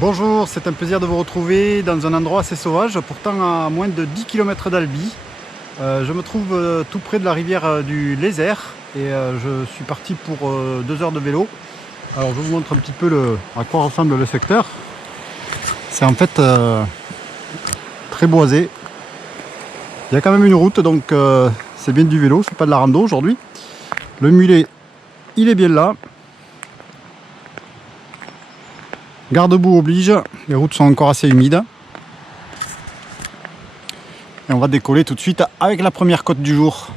Bonjour, c'est un plaisir de vous retrouver dans un endroit assez sauvage, pourtant à moins de 10 km d'Albi. Je me trouve tout près de la rivière du Lézert et je suis parti pour 2 heures de vélo. Alors je vous montre un petit peu à quoi ressemble le secteur. C'est en fait très boisé. Il y a quand même une route, donc c'est bien du vélo, c'est pas de la rando aujourd'hui. Le mulet, il est bien là. Garde-boue oblige, les routes sont encore assez humides. Et on va décoller tout de suite avec la première côte du jour.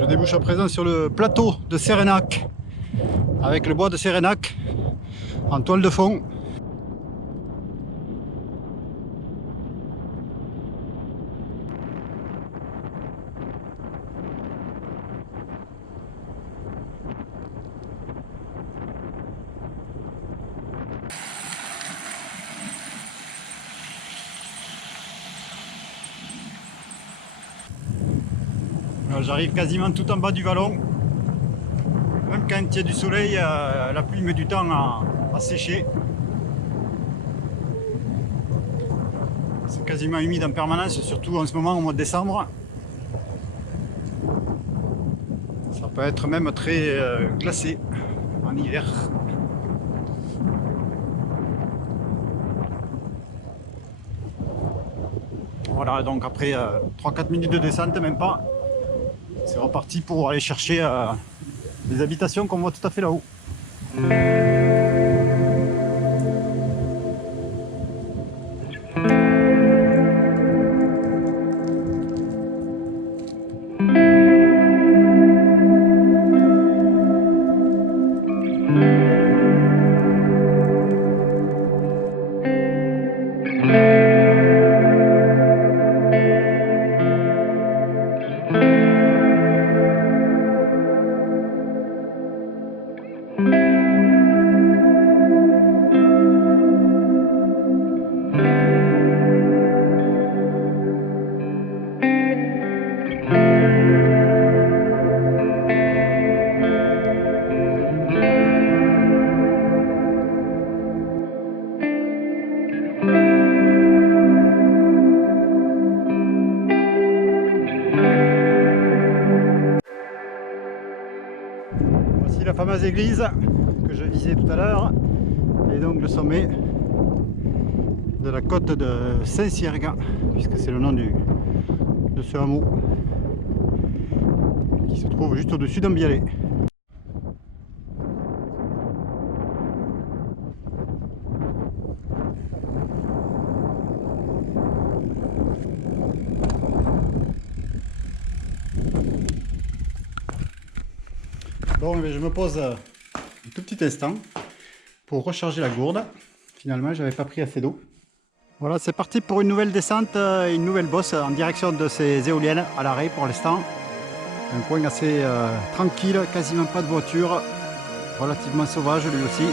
Je débouche à présent sur le plateau de Sérénac avec le bois de Sérénac en toile de fond. J'arrive quasiment tout en bas du vallon. Même quand il y a du soleil, la pluie met du temps à sécher. C'est quasiment humide en permanence, surtout en ce moment au mois de décembre. Ça peut être même très glacé en hiver. Voilà, donc après 3-4 minutes de descente, même pas. C'est reparti pour aller chercher les habitations qu'on voit tout à fait là-haut. Voici la fameuse église que je visais tout à l'heure, et donc le sommet de la côte de Saint-Ciergue, puisque c'est le nom de ce hameau qui se trouve juste au-dessus d'Ambialet. Bon, je me pose un tout petit instant pour recharger la gourde. Finalement, j'avais pas pris assez d'eau. Voilà, c'est parti pour une nouvelle descente, une nouvelle bosse en direction de ces éoliennes à l'arrêt pour l'instant. Un coin assez tranquille, quasiment pas de voiture, relativement sauvage lui aussi.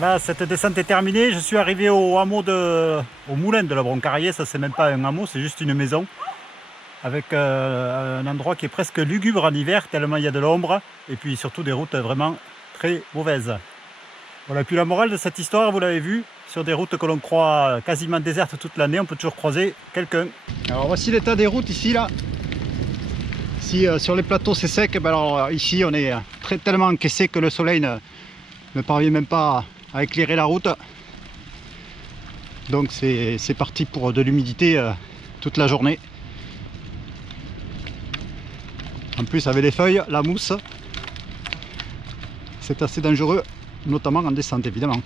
Voilà, cette descente est terminée. Je suis arrivé au moulin de la Broncarrier. Ça, c'est même pas un hameau, c'est juste une maison. Avec un endroit qui est presque lugubre en hiver, tellement il y a de l'ombre. Et puis surtout des routes vraiment très mauvaises. Voilà, et puis la morale de cette histoire, vous l'avez vu, sur des routes que l'on croit quasiment désertes toute l'année, on peut toujours croiser quelqu'un. Alors voici l'état des routes ici, là. Si sur les plateaux c'est sec, ben alors ici on est tellement encaissé que le soleil ne parvient même pas à éclairer la route. Donc c'est parti pour de l'humidité toute la journée. En plus avec les feuilles, la mousse, c'est assez dangereux, notamment en descente évidemment.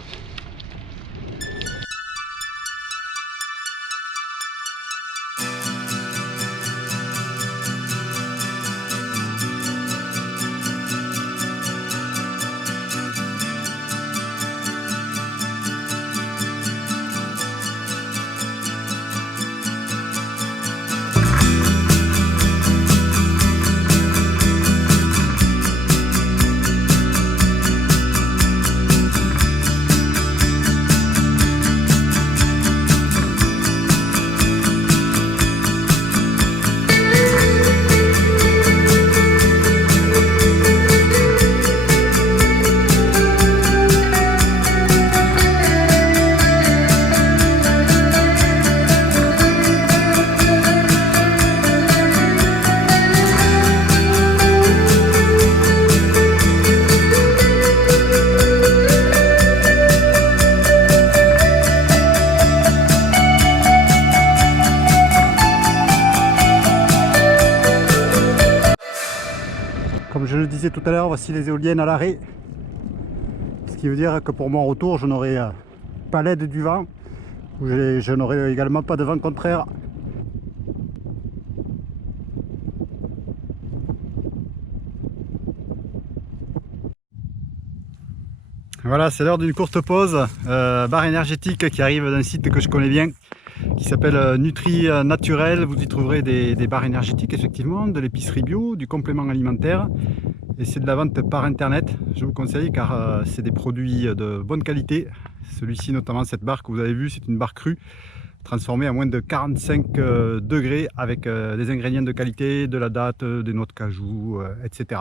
Comme je le disais tout à l'heure, voici les éoliennes à l'arrêt. Ce qui veut dire que pour mon retour, je n'aurai pas l'aide du vent. Je n'aurai également pas de vent contraire. Voilà, c'est l'heure d'une courte pause. Barre énergétique qui arrive d'un site que je connais bien, qui s'appelle Nutri Naturel. Vous y trouverez des barres énergétiques, effectivement, de l'épicerie bio, du complément alimentaire. Et c'est de la vente par internet. Je vous conseille car c'est des produits de bonne qualité. Celui-ci, notamment cette barre que vous avez vue, c'est une barre crue, transformée à moins de 45 degrés avec des ingrédients de qualité, de la date, des noix de cajou, etc.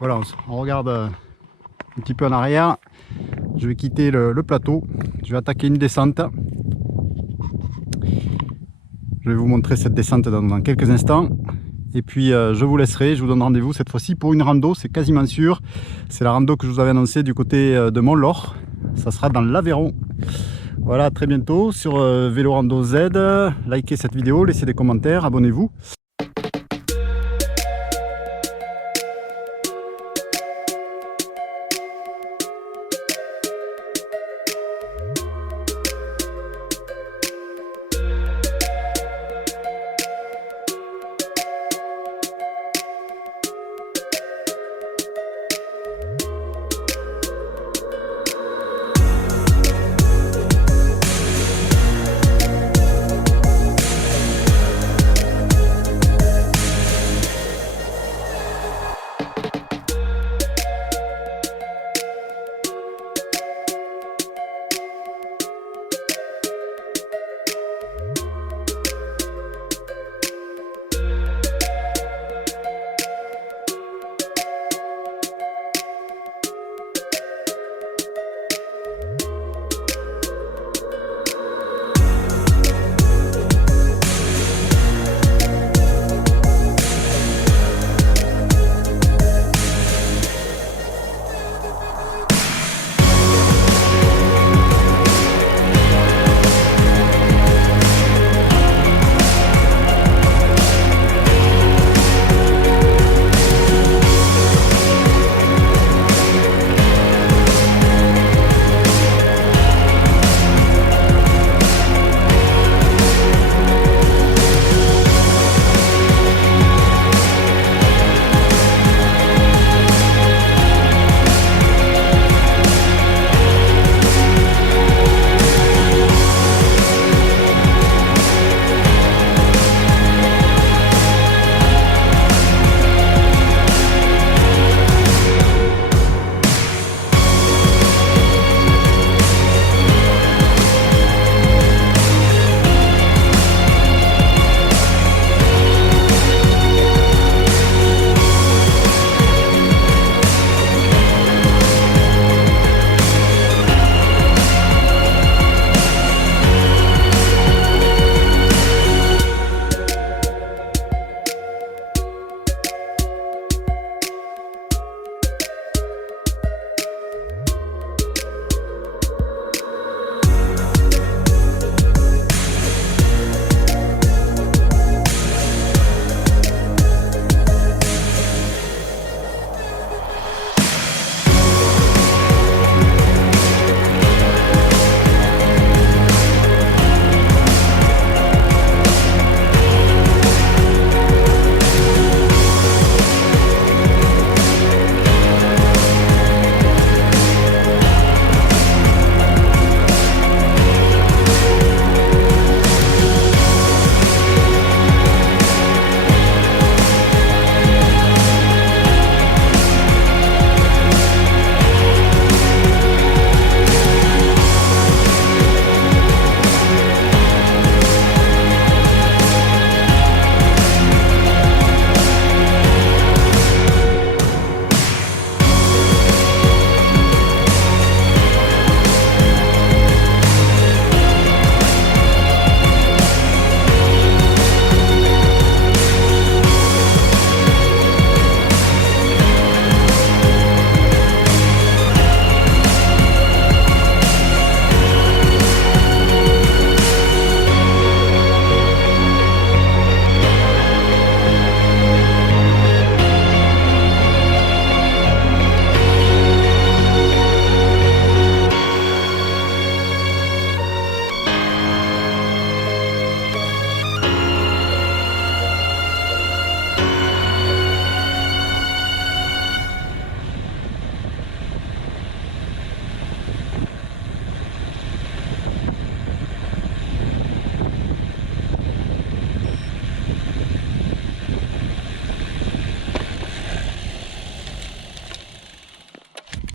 Voilà, on regarde un petit peu en arrière. Je vais quitter le plateau. Je vais attaquer une descente. Je vais vous montrer cette descente dans quelques instants. Et puis je vous laisserai, je vous donne rendez-vous cette fois-ci pour une rando, c'est quasiment sûr. C'est la rando que je vous avais annoncée du côté de Mont-Laur. Ça sera dans l'Aveyron. Voilà, à très bientôt sur Vélo Rando Z. Likez cette vidéo, laissez des commentaires, abonnez-vous.